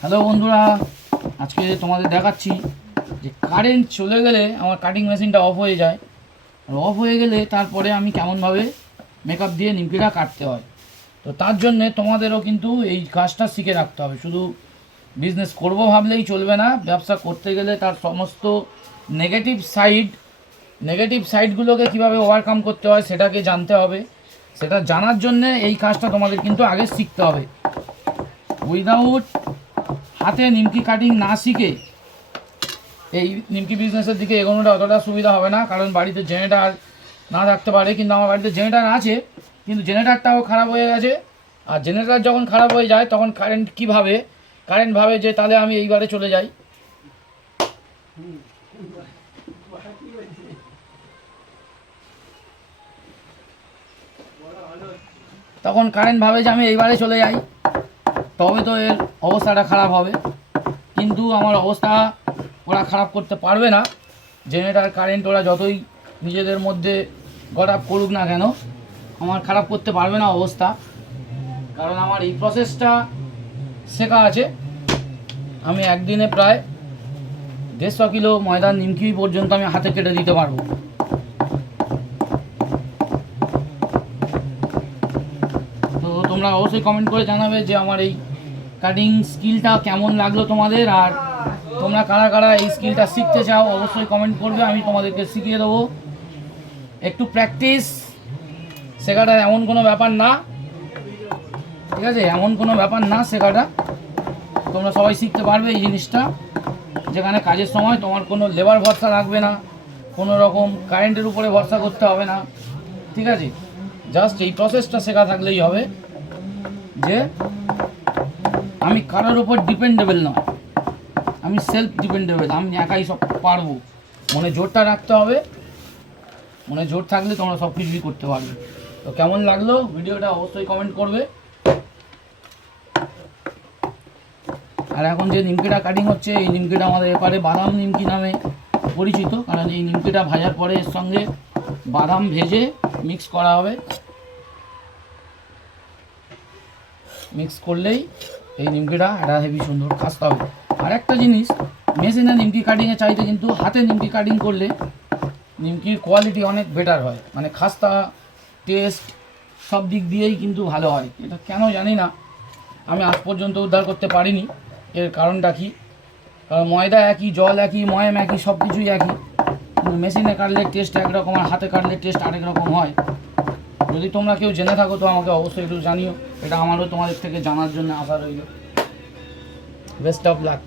Hello বন্ধুরা, আজকে তোমাদের দেখাচ্ছি যে কারেন্ট চলে গেলে আমার কাটিং মেশিনটা অফ হয়ে যায়। আর অফ হয়ে গেলে তারপরে আমি কেমনভাবে মেকআপ দিয়ে নিমকিটা কাটতে হয়। তো তার জন্যে তোমাদেরও কিন্তু এই কাজটা শিখে রাখতে হবে। শুধু বিজনেস করব ভাবলেই চলবে না, ব্যবসা করতে গেলে তার সমস্ত নেগেটিভ সাইড নেগেটিভ সাইডগুলোকে কীভাবে ওভারকাম করতে হয় সেটাকে জানতে হবে। সেটা জানার জন্যে এই কাজটা তোমাদের কিন্তু আগে শিখতে হবে। উইদাউট হাতে নিমকি কাটিং না শিখে এই নিমকি বিজনেসের দিকে এগোনোটা অতটা সুবিধা হবে না। কারণ বাড়িতে জেনেটার না থাকতে পারে, কিন্তু আমার বাড়িতে জেনেটার আছে, কিন্তু জেনারেটারটাও খারাপ হয়ে গেছে। আর জেনারেটার যখন খারাপ হয়ে যায়, তখন কারেন্ট কীভাবে? কারেন্ট ভাবে যে তাহলে আমি এইবারে চলে যাই। তখন কারেন্ট ভাবে যে আমি এইবারে চলে যাই। তবে তো এর অবস্থাটা খারাপ হবে। কিন্তু আমার অবস্থা ওরা খারাপ করতে পারবে না। জেনারেটার কারেন্ট ওরা যতই নিজেদের মধ্যে গট আপ করুক না কেন, আমার খারাপ করতে পারবে না অবস্থা। কারণ আমার এই প্রসেসটা শেখা আছে। আমি একদিনে প্রায় দেড়শো কিলো ময়দান নিমকি পর্যন্ত আমি হাতে কেটে দিতে পারব। তোমরা অবশ্যই কমেন্ট করে জানাবে যে আমার এই কাটিং স্কিলটা কেমন লাগল তোমাদের, আর তোমরা কারা কারা এই স্কিলটা শিখতে চাও অবশ্যই কমেন্ট করবে, আমি তোমাদেরকে শিখিয়ে দেবো। একটু প্র্যাকটিস শেখাটা এমন কোনো ব্যাপার না। ঠিক আছে? এমন কোনো ব্যাপার না শেখাটা। তোমরা সবাই শিখতে পারবে এই জিনিসটা। যেখানে কাজের সময় তোমার কোনো লেবার ভরসা লাগবে না, কোনো রকম কারেন্টের উপরে ভরসা করতে হবে না। ঠিক আছে? জাস্ট এই প্রসেসটা শেখা থাকলেই হবে। যে আমি কারোর উপর ডিপেন্ডেবল নয়। আমি সেলফ ডিপেন্ডেবল আমি একাই সব পারব। মনে জোরটা রাখতে হবে। মনে জোর থাকলে তোমরা সব কিছুই করতে পারবে। তো কেমন লাগল ভিডিওটা অবশ্যই কমেন্ট করবে। আর এখন যে নিমকিটা কাটিং হচ্ছে, এই নিমকিটা আমাদের এপারে বাদাম নিমকি নামে পরিচিত। কারণ এই নিমকিটা ভাজার পরে এর সঙ্গে বাদাম ভেজে মিক্স করা হবে। মিক্স করলেই এই নিমকিটা একটা হেভি সুন্দর খাসতে হবে। আর একটা জিনিস, মেশিনে নিমকি কাটিংয়ে চাইতে কিন্তু হাতে নিমকি কাটিং করলে নিমকির কোয়ালিটি অনেক বেটার হয়। মানে খাস্তা টেস্ট সব দিক দিয়েই কিন্তু ভালো হয়। এটা কেন জানি না, আমি আজ পর্যন্ত উদ্ধার করতে পারিনি। এর কারণটা কি? কারণ ময়দা একই, জল একই, ময়াম একই সব কিছুই একই মেশিনে কাটলে টেস্ট একরকম আর হাতে কাটলে টেস্ট আরেক রকম হয়। যদি তোমরা কেউ জেনে থাকো, তো আমাকে অবশ্যই একটু জানিও। এটা আমারও তোমাদের থেকে জানার জন্য আশা রইল। Best of luck